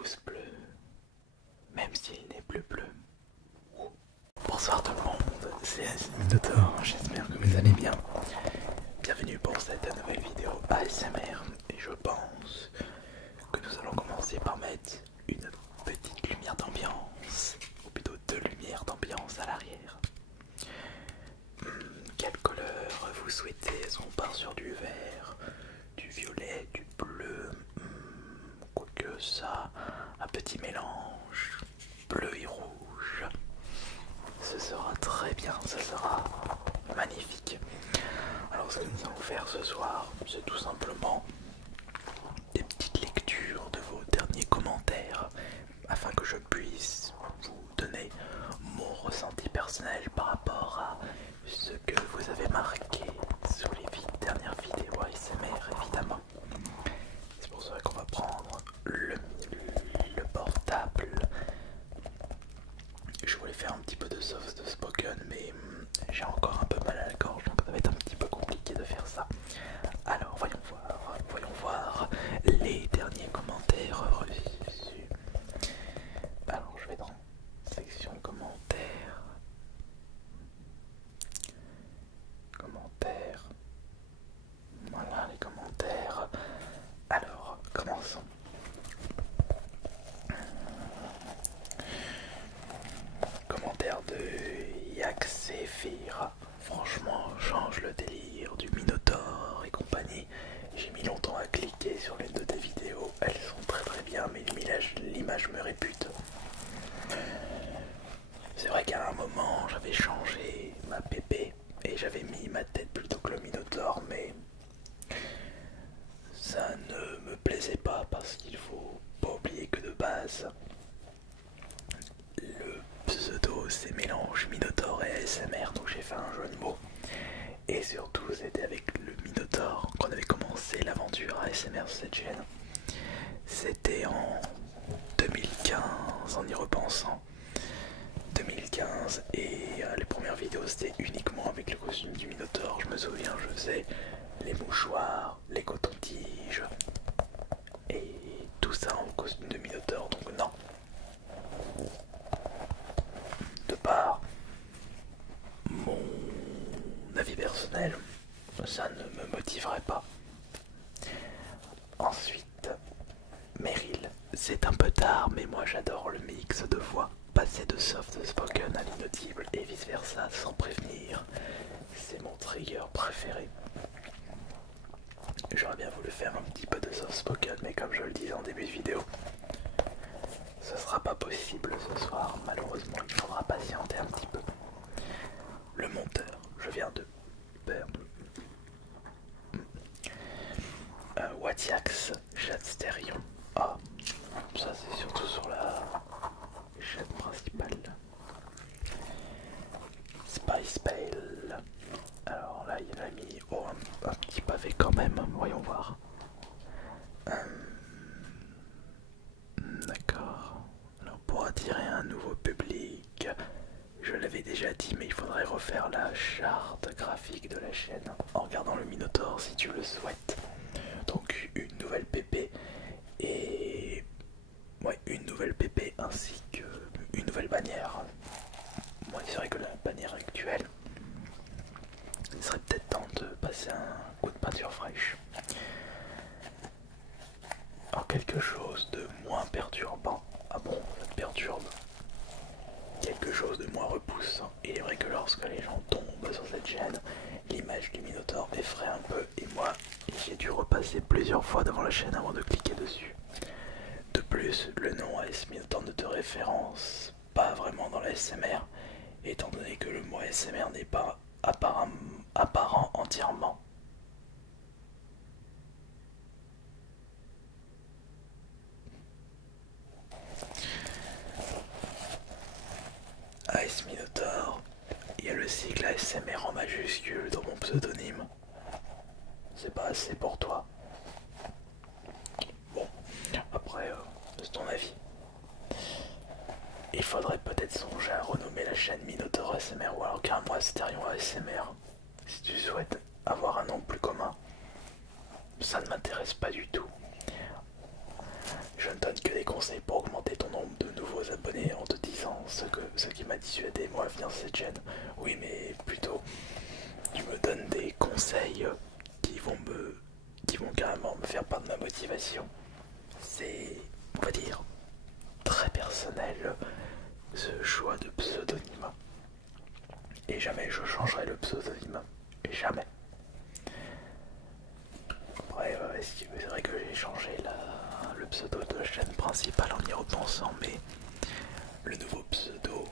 pouce bleu, même s'il n'est plus bleu. Bonsoir tout le monde, c'est Minotaur, j'espère que vous allez bien. Bienvenue pour cette nouvelle vidéo ASMR. Et je pense que nous allons commencer par mettre une petite lumière d'ambiance, ou plutôt deux lumières d'ambiance à l'arrière. Quelle couleur vous souhaitez? Est-ce qu'on part sur du vert, du violet, du bleu? Quoique ça, un petit mélange bleu et rouge. Ce sera très bien, ce sera magnifique. Alors ce que nous allons faire ce soir, c'est tout simplement des petites lectures de vos derniers commentaires afin que je puisse vous donner mon ressenti personnel par rapport à ce que vous avez marqué sur les dernières vidéos ASMR évidemment. C'est pour ça qu'on va prendre le portable. Je voulais faire un petit peu de soft spoken mais j'ai encore un peu mal à la gorge donc ça va être un petit peu compliqué de faire ça. Alors voyons voir les derniers commentaires reçus. Alors je vais dans section commentaires. Commentaires. Voilà les commentaires. Alors commençons. Commentaire de Yaxéphira. Franchement, change le délire du Minotaur et compagnie. J'ai mis longtemps à cliquer sur les deux des vidéos. Elles sont très bien, mais l'image me répute. C'est vrai qu'à un moment, j'avais changé ma PP et j'avais mis ma tête plutôt que le Minotaur, mais ça ne me plaisait pas parce qu'il faut pas oublier que de base, le pseudo c'est mélange Minotaur et ASMR, donc j'ai fait un jeu de mots. Et surtout c'était avec le Minotaur qu'on avait commencé l'aventure ASMR sur cette chaîne. C'était en 2015 en y repensant. 2015 et les premières vidéos c'était uniquement avec le costume du Minotaur. Je me souviens, je faisais les mouchoirs, les cotons-tiges et tout ça en costume de Minotaur, donc non. De par mon avis personnel, ça ne me motiverait pas. Ensuite, Meryl, c'est un peu tard, mais moi j'adore le mix de voix. Passer de soft spoken à l'inaudible et vice versa sans prévenir, c'est mon trigger préféré. J'aurais bien voulu faire un petit peu de soft spoken, mais comme je le disais en début de vidéo, ce sera pas possible ce soir, malheureusement il faudra patienter un petit peu. Le monteur, je viens de perdre. Watiax, chat stéréo. Ah, ça c'est surtout sur la chaîne principale. Spice Pale. Alors là il a mis un petit pavé quand même, voyons voir. D'accord. Alors pour attirer un nouveau public, je l'avais déjà dit mais il faudrait refaire la charte graphique de la chaîne en regardant le Minotaur si tu le souhaites. Donc une nouvelle PP et une nouvelle PP ainsi qu'une nouvelle bannière. Moi c'est vrai que la bannière actuelle, il serait peut-être temps de passer un coup de peinture fraîche. Alors quelque chose de moins perturbant. Ah bon, ça te perturbe? Quelque chose de moins repoussant. Il est vrai que lorsque les gens tombent sur cette chaîne, l'image du Minotaur effraie un peu et moi j'ai dû repasser plusieurs fois devant la chaîne avant de cliquer dessus. De plus, le nom AS Minotaur ne te référence pas vraiment dans la SMR, étant donné que le mot ASMR n'est pas apparent entièrement. AS Minotaur, il y a le sigle ASMR en majuscule dans mon pseudonyme. C'est pas assez pour toi? Bon, après, c'est ton avis. Il faudrait peut-être songer à renommer la chaîne Minotaur ASMR ou alors carrément Astérion ASMR. Si tu souhaites avoir un nom plus commun, ça ne m'intéresse pas du tout. Je ne donne que des conseils pour dissuader moi à venir sur cette chaîne. Oui, mais plutôt, tu me donnes des conseils qui vont carrément me faire part de ma motivation. C'est, on va dire, très personnel ce choix de pseudonyme. Et jamais je changerai le pseudonyme. Et jamais. Après, c'est vrai que j'ai changé le pseudo de la chaîne principale en y repensant, mais le nouveau pseudo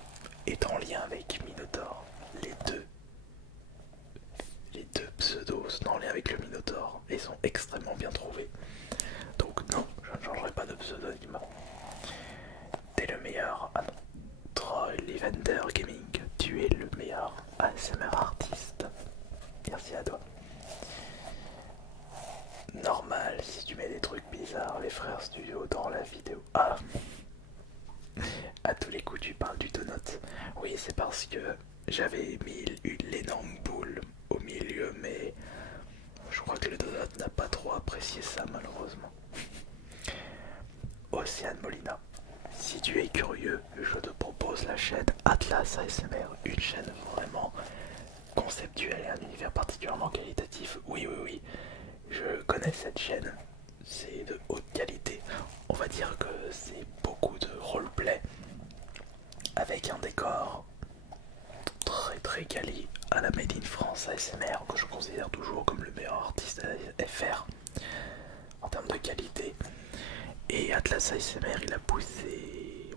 est en lien avec Minotaur. Les deux pseudos sont en lien avec le Minotaur et sont extrêmement bien trouvés. Donc non, je ne changerai pas de pseudonyme. T'es le meilleur. Ah non. Troy Levender Gaming, tu es le meilleur ASMR artiste. Merci à toi. Normal si tu mets des trucs bizarres, les frères studio dans la vidéo. Ah, à tous les coups tu parles du donut. Oui, c'est parce que j'avais mis l'énorme boule au milieu, mais je crois que le donut n'a pas trop apprécié ça malheureusement. Océane Molina, si tu es curieux, je te propose la chaîne Atlas ASMR, une chaîne vraiment conceptuelle et un univers particulièrement qualitatif. Oui, oui, oui, je connais cette chaîne, c'est de haute qualité. On va dire que c'est beaucoup de roleplay avec un décor très très quali à la Made in France ASMR, que je considère toujours comme le meilleur artiste FR en termes de qualité. Et Atlas ASMR, il a poussé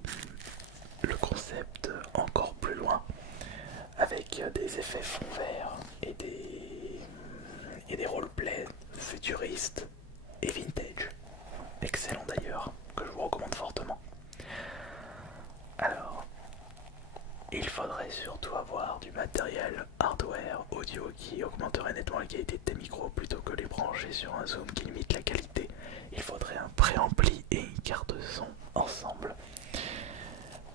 le concept encore plus loin avec des effets fond vert et des roleplays futuristes et vintage. Excellent d'ailleurs, que je vous recommande fortement. Alors, il faudrait surtout avoir du matériel hardware audio qui augmenterait nettement la qualité de tes micros plutôt que les brancher sur un zoom qui limite la qualité. Il faudrait un préampli et une carte son ensemble.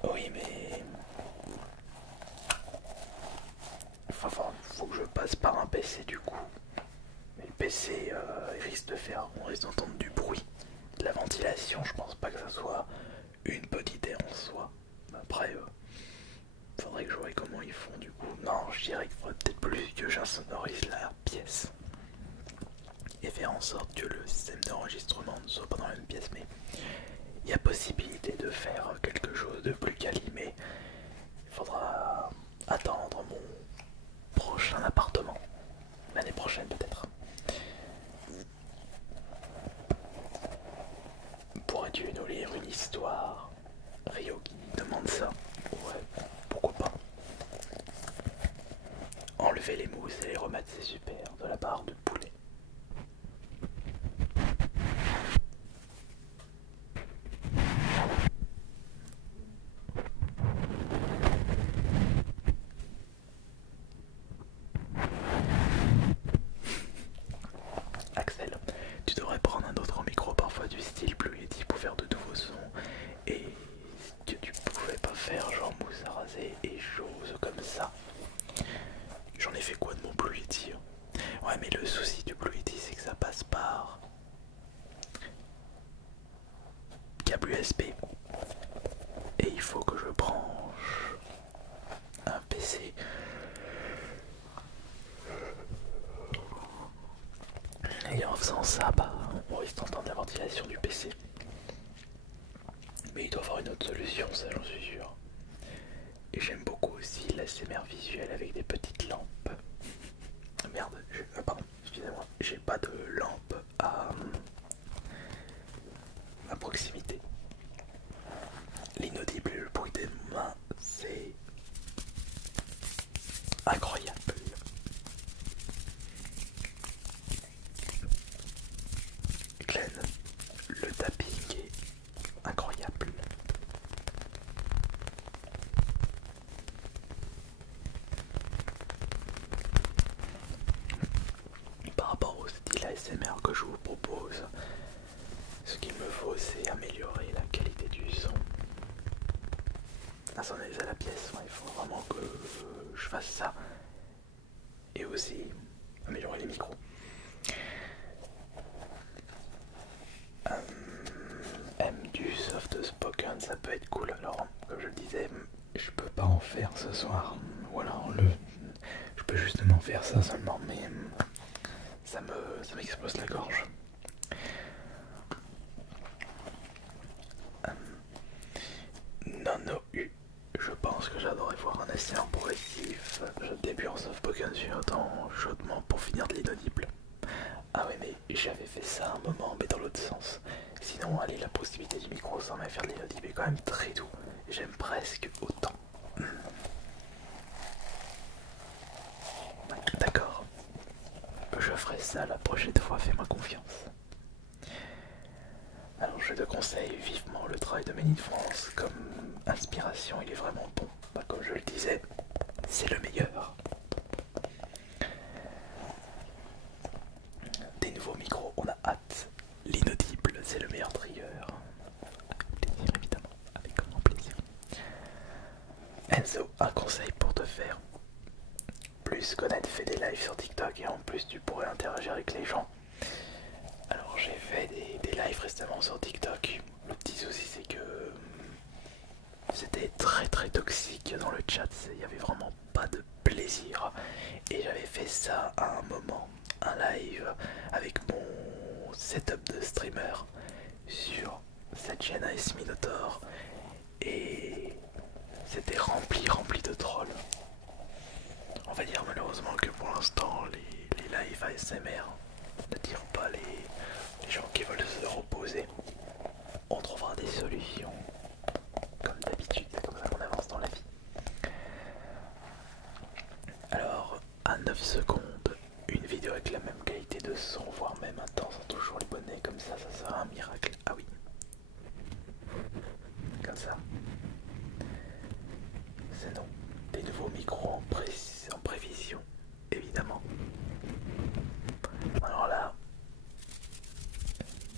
Oui, mais faut que je passe par un PC du coup. Mais le PC on risque d'entendre du bruit. De la ventilation, je pense pas que ça soit une bonne idée en soi. Après, faudrait que je voie comment ils font du coup. Non, je dirais qu'il faudrait peut-être plus que j'insonorise la pièce et faire en sorte que le système d'enregistrement ne soit pas dans la même pièce. Mais il y a possibilité de faire quelque chose de plus quali, mais il faudra attendre mon prochain appartement l'année prochaine peut-être. Pourrais-tu nous lire une histoire? Ryogi demande ça. Ouais, pourquoi pas. Enlever les mousses et les remettre, c'est super. De la barre de poulet. Axel, tu devrais prendre un autre micro parfois du style Blue Yeti pour faire de nouveaux sons. Et que tu pouvais pas faire genre mousse à raser et choses comme ça. J'en ai fait quoi de mon Blue Yeti? Ouais, mais le souci du Blue Yeti c'est que ça passe par câble USB et il faut que je branche un PC. Et en faisant ça, bah, on risque d'entendre la ventilation du PC. Mais il doit y avoir une autre solution, ça j'en suis sûr. Et j'aime beaucoup aussi l'ASMR visuel avec des petites lampes. Merde, pardon, excusez-moi, j'ai pas de lampe à proximité. L'inaudible et le bruit des mains, c'est incroyable. Glenn, le tapping est incroyable. Par rapport au style ASMR que je vous propose, ce qu'il me faut c'est améliorer la qualité du son. Insonoriser la pièce, ouais, il faut vraiment que je fasse ça. Et aussi améliorer les micros. M du soft spoken, ça peut être cool. Alors, comme je le disais, je peux pas en faire ce soir. Ou alors je peux justement faire ça seulement, mais ça m'explose la gorge. Non, je pense que j'adorerais voir un essai en progressif. Je débute en softpoken dans chaudement pour finir de l'inaudible. Ah ouais, mais j'avais fait ça un moment, mais dans l'autre sens. Sinon, allez, la possibilité du micro sans même faire de l'inaudible est quand même très doux. J'aime presque autant. D'accord. Je ferai ça la prochaine fois, fais-moi confiance. Alors je te conseille vivement le travail de Made in France. Comme inspiration, il est vraiment bon. Bah, comme je le disais, c'est le meilleur. Des nouveaux micros, on a hâte. L'inaudible, c'est le meilleur trigger. Avec plaisir, évidemment. Avec grand plaisir. Enzo, un conseil pour te faire plus connaître, fais des lives sur TikTok et en plus tu pourrais interagir avec les gens. Alors j'ai fait des lives récemment sur TikTok. Le petit souci c'est que c'était très toxique dans le chat, il n'y avait vraiment pas de plaisir. Et j'avais fait ça à un moment, un live avec mon setup de streamer sur cette chaîne AS Minotaur. Et c'était rempli de trolls. On va dire malheureusement que pour l'instant les lives ASMR ne tirent pas les gens qui veulent se reposer. On trouvera des solutions. Comme d'habitude, c'est comme ça qu'on avance dans la vie. Alors, à 9 secondes, une vidéo avec la même qualité de son, voire même intense, sans toujours les bonnets, comme ça sera un miracle. Ah oui. Comme ça. C'est non. Des nouveaux micros en prévision, évidemment. Alors là,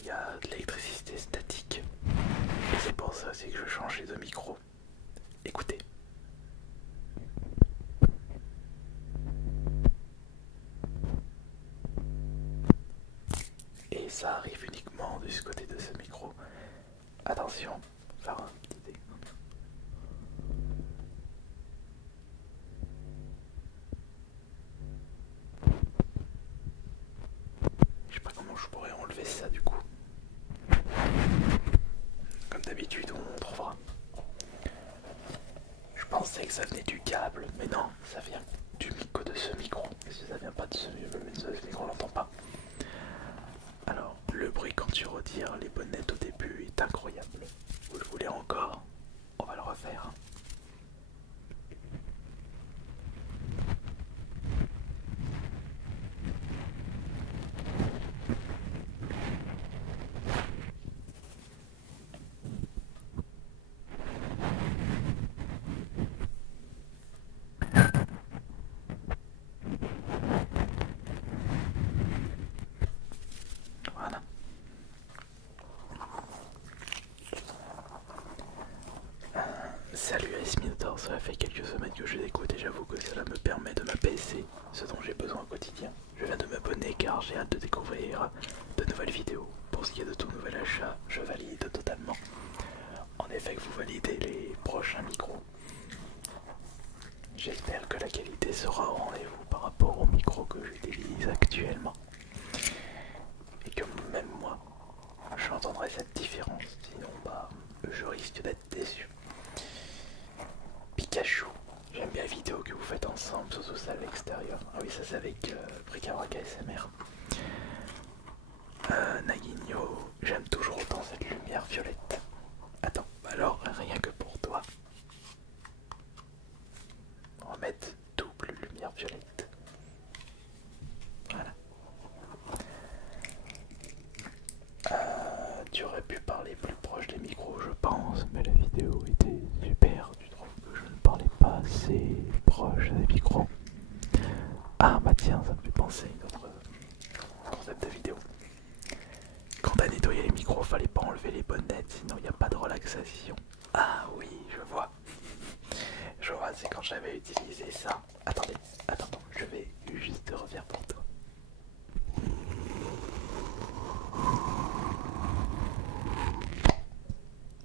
il y a de l'électricité statique. Et c'est pour ça aussi que je changeais de micro. Écoutez. Et ça arrive uniquement de ce côté de ce micro. Attention, faire un petit dé. Je sais pas comment je pourrais enlever ça du coup. Comme d'habitude, on trouvera. Je pensais que ça venait du câble, mais non, ça vient du micro de ce micro. Et si ça vient pas de ce micro, on l'entend pas. Alors, le bruit quand tu retires les bonnettes au début est incroyable. Vous le voulez encore? On va le refaire. Voilà. Salut AS Minotaur, ça fait quelques semaines que je l'écoute et j'avoue que cela me permet de m'apaiser, ce dont j'ai besoin au quotidien. Je viens de m'abonner car j'ai hâte de découvrir de nouvelles vidéos. Pour ce qui est de tout nouvel achat, je valide totalement. En effet que vous validez les prochains micros. J'espère que la qualité sera au rendez-vous par rapport au micro que j'utilise actuellement. Et que même moi, j'entendrai cette différence, sinon bah je risque d'être déçu. Pikachu, j'aime bien la vidéo que vous faites ensemble, surtout ça à l'extérieur. Ah oui, ça c'est avec Bricabrac ASMR. Naguinho, j'aime toujours autant cette lumière violette. Attends, alors rien que pour toi. On va mettre double lumière violette. Voilà. Tu aurais pu parler plus proche des micros, je pense, mais la vidéo était super. Tu trouves que je ne parlais pas assez proche des micros? Ah bah tiens, ça me fait penser à notre concept de vidéo. Quand t'as nettoyé les micros, fallait pas enlever les bonnettes, sinon il n'y a pas de relaxation. Ah oui, je vois. Je vois, c'est quand j'avais utilisé ça. Attendez, attends, je vais juste revenir pour toi.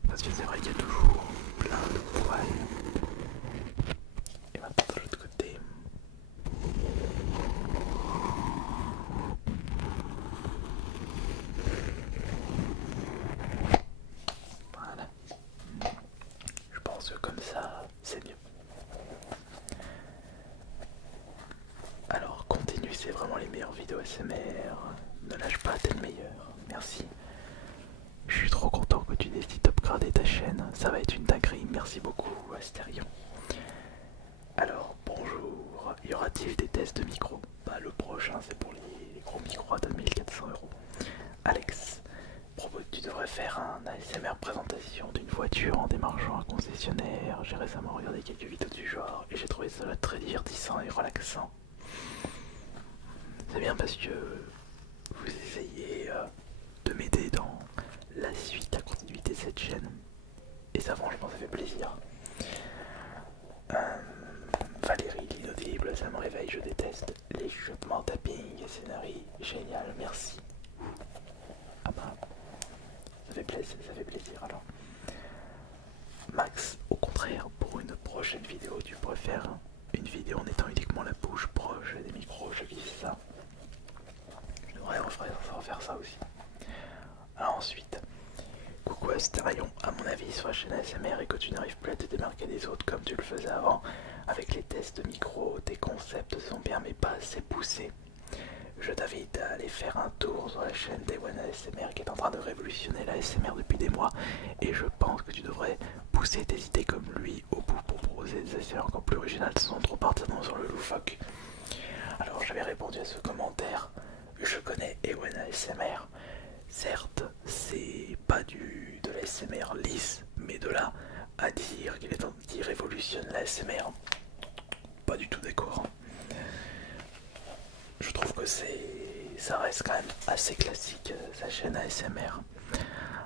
Parce que c'est vrai qu'il y a toujours plein de poils ASMR. Ne lâche pas, t'es le meilleur. Merci. Je suis trop content que tu décides d'upgrader ta chaîne. Ça va être une dinguerie. Merci beaucoup, Astérion. Alors, bonjour. Y aura-t-il des tests de micro? Bah, le prochain, c'est pour les gros micros à 2400 euros. Alex, tu devrais faire un ASMR présentation d'une voiture en démarchant un concessionnaire. J'ai récemment regardé quelques vidéos du genre et j'ai trouvé cela très divertissant et relaxant. C'est bien parce que vous essayez de m'aider dans la suite, la continuité de cette chaîne. Et ça, franchement, ça fait plaisir. Valérie, l'inaudible, ça me réveille, je déteste. Les chuchotements, tapping, scénarii, génial, merci. Ah bah, ça fait plaisir alors. Max, au contraire, pour une prochaine vidéo, tu pourrais faire une vidéo en étant uniquement la bouche proche des micros, je vis ça. Je devrais refaire ça aussi. Alors ensuite, coucou Astérion, à mon avis sur la chaîne ASMR et que tu n'arrives plus à te démarquer des autres comme tu le faisais avant, avec les tests de micro, tes concepts sont bien mais pas assez poussés. Je t'invite à aller faire un tour sur la chaîne d'Ewan ASMR qui est en train de révolutionner la ASMR depuis des mois et je pense que tu devrais pousser tes idées comme lui au bout pour proposer des ASMR encore plus originales sans trop partir sur le loufoque. Alors j'avais répondu à ce commentaire, je connais Ewan ASMR, certes c'est pas de l'ASMR lisse, mais de là à dire qu'il révolutionne l'ASMR, pas du tout d'accord. Je trouve que ça reste quand même assez classique sa chaîne ASMR.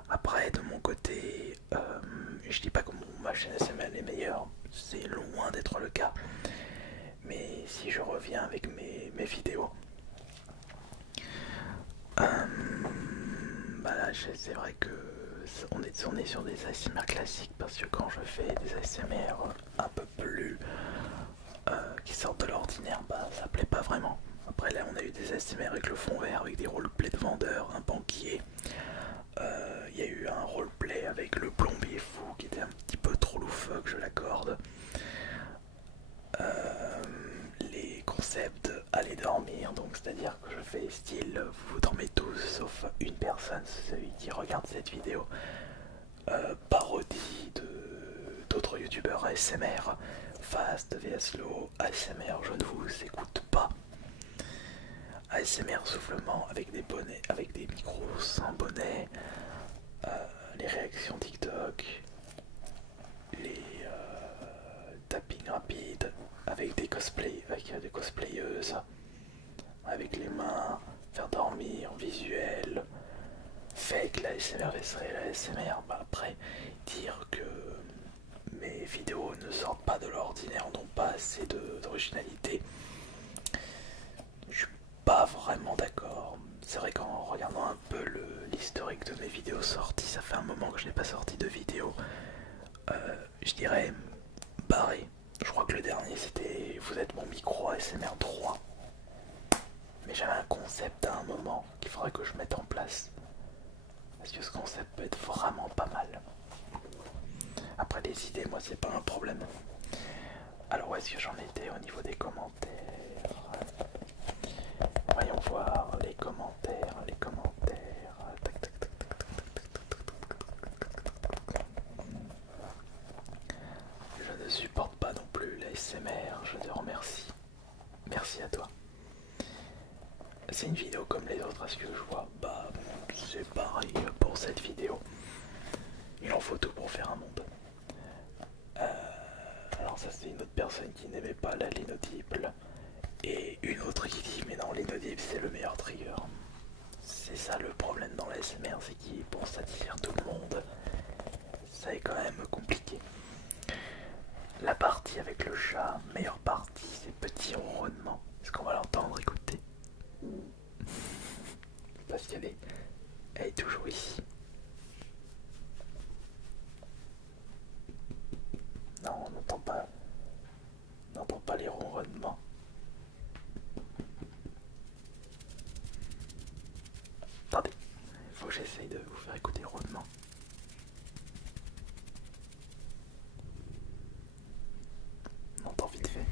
Après de mon côté, je dis pas que ma chaîne ASMR est meilleure, c'est loin d'être le cas. Mais si je reviens avec mes vidéos, bah là c'est vrai que on est sur des ASMR classiques parce que quand je fais des ASMR un peu plus qui sortent de l'ordinaire, bah ça plaît pas vraiment. Après là on a eu des ASMR avec le fond vert, avec des roleplays de vendeurs, un banquier. Il y a eu un roleplay avec le plombier fou qui était un petit peu trop loufoque, je l'accorde. Les concepts aller dormir, donc c'est à dire que je fais style vous dormez tous sauf une personne, celui qui regarde cette vidéo. Parodie d'autres youtubeurs ASMR, Fast, vs Low, ASMR je ne vous écoute pas, ASMR soufflement avec des bonnets, avec des micros sans bonnet, les réactions TikTok, les tapping rapides avec des cosplays, avec des cosplayeuses, avec les mains, faire dormir, visuel, fake l'ASMR, l'ASMR. Bah après, dire que mes vidéos ne sortent pas de l'ordinaire, n'ont pas assez d'originalité, je suis pas vraiment d'accord. C'est vrai qu'en regardant un peu l'historique de mes vidéos sorties, ça fait un moment que je n'ai pas sorti de vidéo, je dirais barré. Je crois que le dernier c'était Vous êtes mon micro ASMR 3. Mais j'avais un concept à un moment qu'il faudrait que je mette en place. Parce que ce concept peut être vraiment pas mal. Après les idées, moi c'est pas un problème. Alors où est-ce que j'en étais au niveau des commentaires? Voyons voir les commentaires, Tac, tac, tac, tac, tac. Je ne supporte pas non plus l'ASMR, je te remercie. Merci à toi. C'est une vidéo comme les autres, à ce que je vois. Bah, c'est pareil pour cette vidéo. Il en faut tout pour faire un monde. Alors ça c'est une autre personne qui n'aimait pas l'inaudible. Et une autre qui dit mais non, l'inaudible c'est le meilleur trigger. C'est ça le problème dans l'ASMR, c'est qu'il pour satisfaire tout le monde, ça est quand même compliqué. La partie avec le chat, meilleure partie, c'est petit ronronnement. Est-ce qu'on va l'entendre écouter? Parce qu'elle est toujours ici. Non, on n'entend pas les ronronnements. Attendez, il faut que j'essaye de vous faire écouter le ronronnement. On entend vite fait.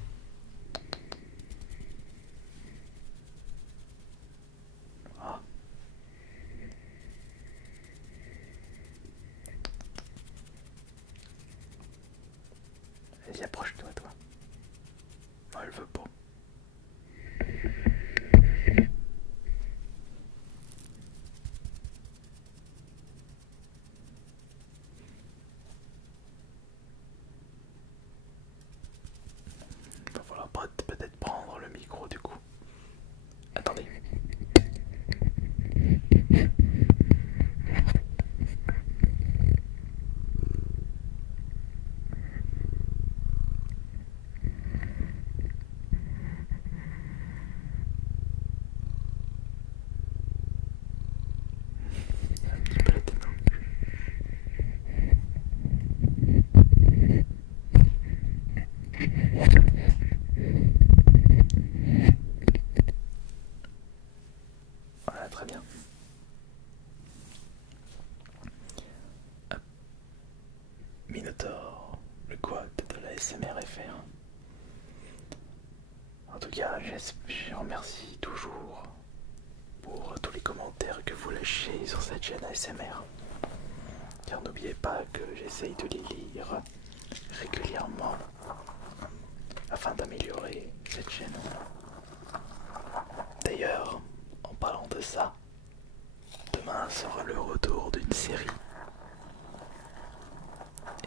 Vas-y, approche-toi, toi. Non, elle veut pas. Il va falloir peut-être prendre le micro du coup. Attendez. Un petit peu la tête dans le cul. Voilà, très bien. Hop. Minotaur, le quad de la SMR-FR. En tout cas, je remercie toujours pour tous les commentaires que vous lâchez sur cette chaîne ASMR. Car n'oubliez pas que j'essaye de les lire régulièrement afin d'améliorer cette chaîne. D'ailleurs, en parlant de ça, demain sera le retour d'une série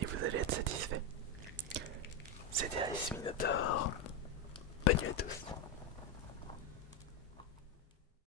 et vous allez être satisfait. C'était Alice Minotaur. Bonne nuit à tous.